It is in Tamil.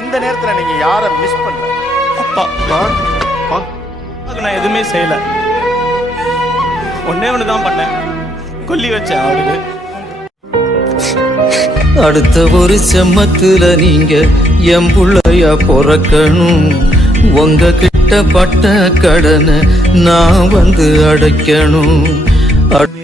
இந்த நேரத்துல நீங்க யார மிஸ் பண்ணல? நான் எதுவுமே செய்யல. ஒன்னே ஒண்ணுதான் பண்ணேன். கொல்லி வச்சேன் அவருக்கு அடுத்த ஒரு செம்மத்துல நீங்க என் பிள்ளையா பிறக்கணும். உங்க கிட்ட பட்ட கடனை நான் வந்து அடைக்கணும். அடை